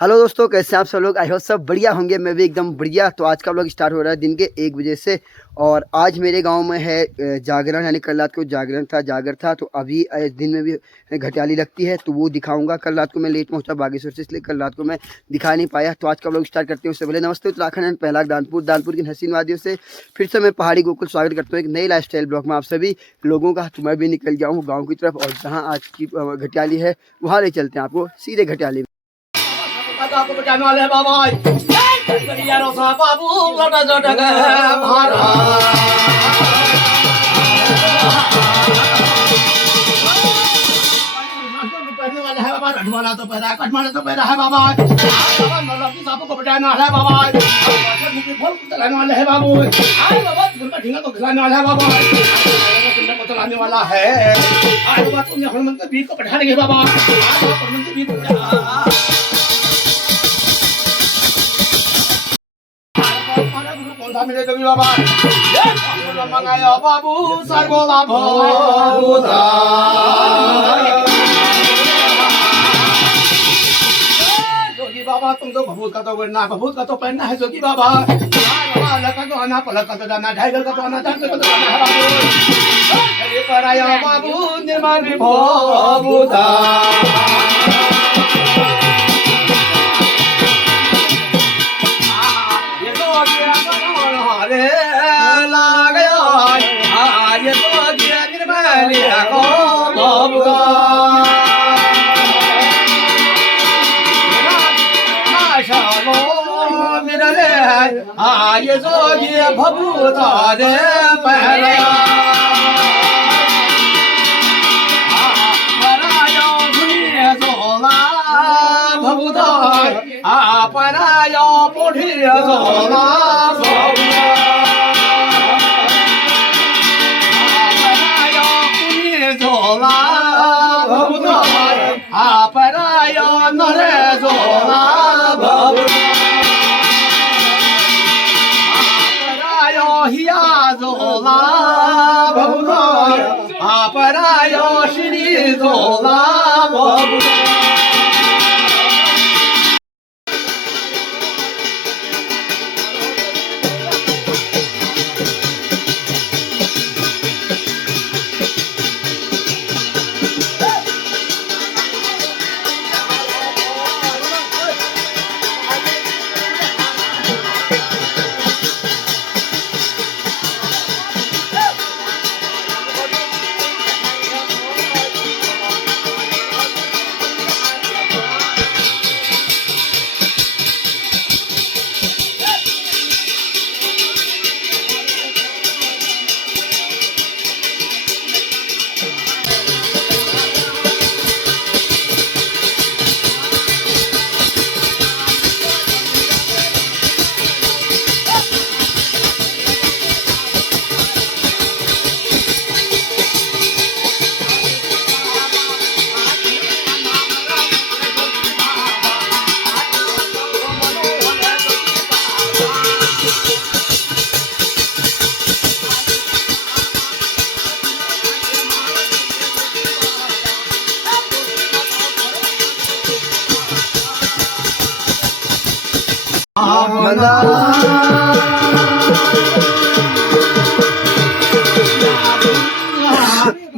Hello दोस्तों, कैसे हैं आप सब लोग। आई होप सब बढ़िया होंगे, मैं भी एकदम बढ़िया। तो आज का व्लॉग स्टार्ट हो रहा है दिन के 1 बजे से। और आज मेरे गांव में है जागरण, यानी कल रात को जागर था। तो अभी दिन में भी घटियाली लगती है, तो वो दिखाऊंगा। कल रात को मैं लेट पहुंचा बागेश्वर से, इसलिए कल रात को मैं दिखा नहीं पाया। तो आज का व्लॉग स्टार्ट करते हैं। उससे पहले नमस्ते उत्तराखंड एंड पहला दानपुर की हसीन वादियों से फिर से मैं पहाड़ी गोकुल स्वागत करता हूँ एक नई लाइफ स्टाइल ब्लॉग में आप सभी लोगों का। तो मैं भी निकल गया हूँ गाँव की तरफ, और जहाँ आज की घटियाली है वहाँ ले चलते हैं आपको सीधे घटियाली। Aku bercanda oleh babai. Dia rasa babu lada lada bahara. Kemana tu pada hai babai. Malam ni sapu ko bercanda oleh babai. Mungkin pun terlalu oleh babai. Ay babai, kita tinggal tu terlalu oleh babai. Kita betul terlalu wala hai. Ay babai, tu ni orang tu bik ko bercanda lagi babai. Ay babai, orang tu bik. Sampai jumpa bapak. Mangaya babu sargola bhuta. जोगी बाबा तुम तो भभूत का तो वरना भभूत का तो पहनना है जोगी बाबा। बाबा लका तो आना पलक का तो जाना ढाईगल का तो आना जान का तो जाना है बाबू। ये पर आया बाबू निर्माण भभूता। ये जो ये भभूता रे पहला परायो दुनिया जोला भभूता परायो पोठी जोला परायो पुनी जोला भभूता परायो नरे जोला भभूता हिया जोला भभूता परायो श्री जोला भभूता।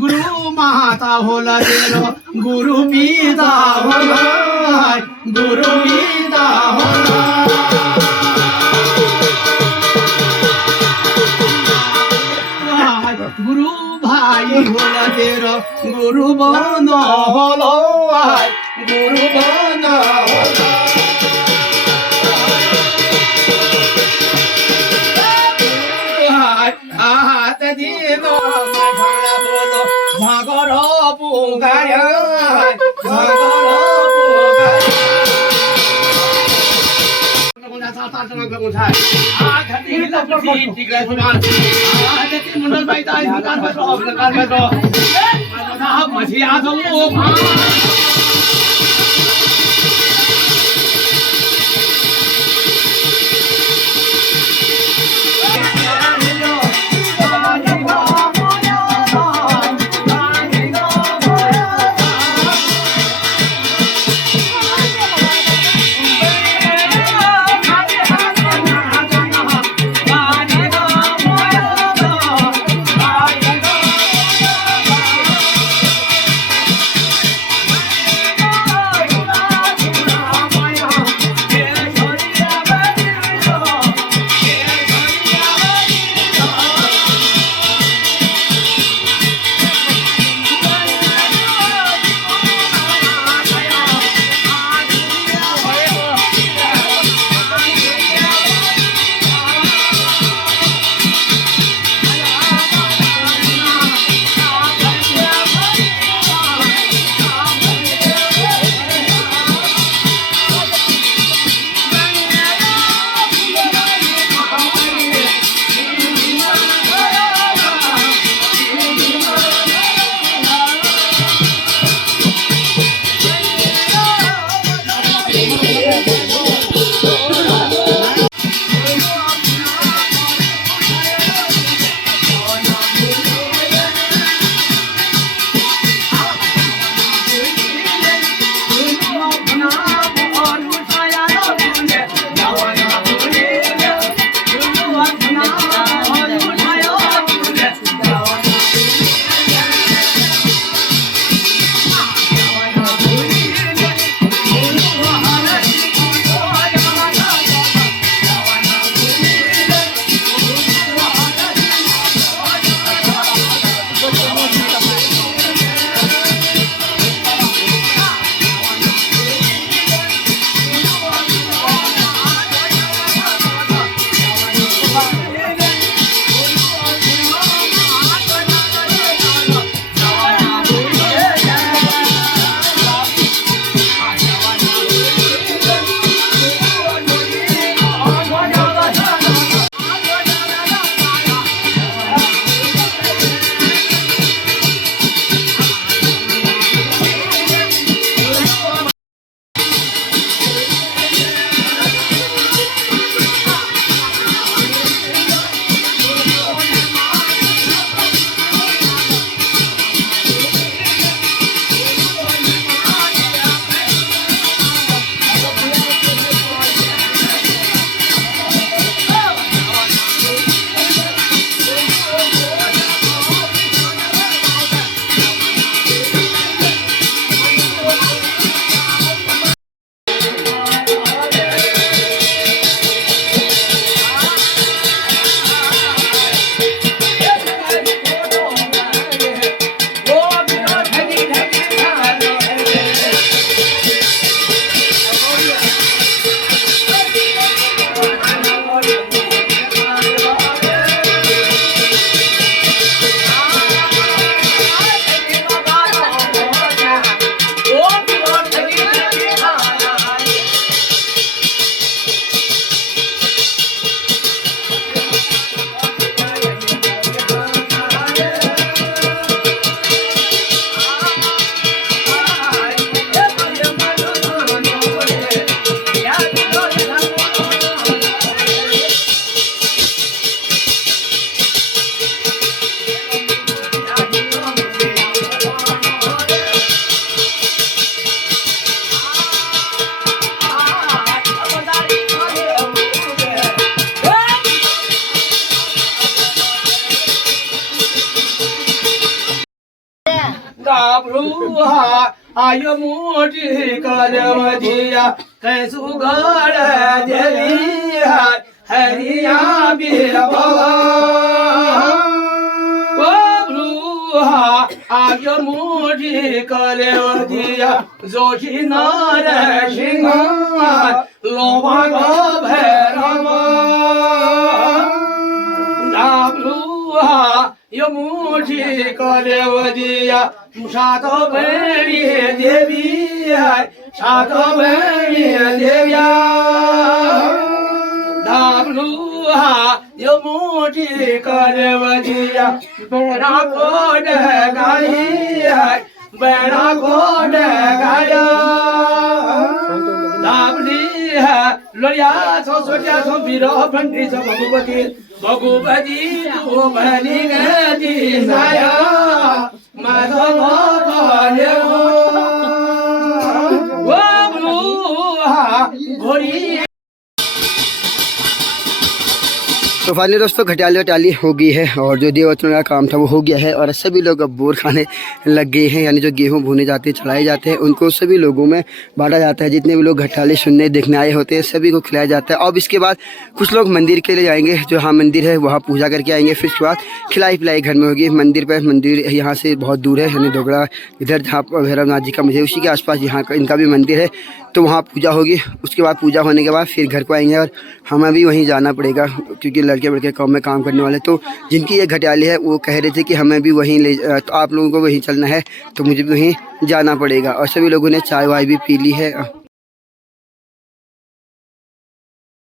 गुरु माता होला तेरो गुरु पिता होला गुरु पिता होला गुरु भाई होला तेरो गुरु बन होला गुरु बन होला दिनो माठा बोलो भागर पुगाय भागर पुगाय मुंडा सात आठ जन को उठाए आज हटी हिला पसी ठीक है सुमान आज ते मुंडल भाई ताई दुकान पर रहो दुकान पर रहो माथा मछी आ तो ओ आयो मोटी करवजिया कैसु गड़ देवी हरिया बीरबा आयो मोटी करवजिया जोशी नार सिंह लोभा भैरवा यो मुठी करवजिया सात बड़ी देवी है सात बड़ी देविया यो मुठी करवजिया बेड़ा कोड गाई है बेड़ा कोड गाया है लोया सो सोचा सो बीरो पंडित सो भगवती भगवती ओ बनी गदी साया माधव भले वो ब्लूहा घोड़ी। तो फाइनली दोस्तों घटियाली वटियाली हो गई है और जो देवतों का काम था वो हो गया है और सभी लोग अब बोर खाने लग गए हैं, यानी जो गेहूं भुने जाते हैं चढ़ाए जाते हैं उनको सभी लोगों में बांटा जाता है। जितने भी लोग घटियाली सुनने देखने आए होते हैं सभी को खिलाया जाता है। अब इसके बाद कुछ लोग मंदिर के लिए जाएंगे, जो हाँ मंदिर है वहाँ पूजा करके आएंगे, फिर उसके बाद खिलाई पिलाई घर में होगी। मंदिर पर मंदिर यहाँ से बहुत दूर है, यानी दोगड़ा इधर जहाँ भैरवनाथ जी का मुझे उसी के आसपास यहाँ का इनका भी मंदिर है, तो वहाँ पूजा होगी। उसके बाद पूजा होने के बाद फिर घर को आएंगे और हमें भी वहीं जाना पड़ेगा क्योंकि लड़के बड़के काम में काम करने वाले, तो जिनकी ये घटियाली है वो कह रहे थे कि हमें भी वहीं ले, तो आप लोगों को वहीं चलना है तो मुझे भी वहीं जाना पड़ेगा। और सभी लोगों ने चाय वाय भी पी ली है।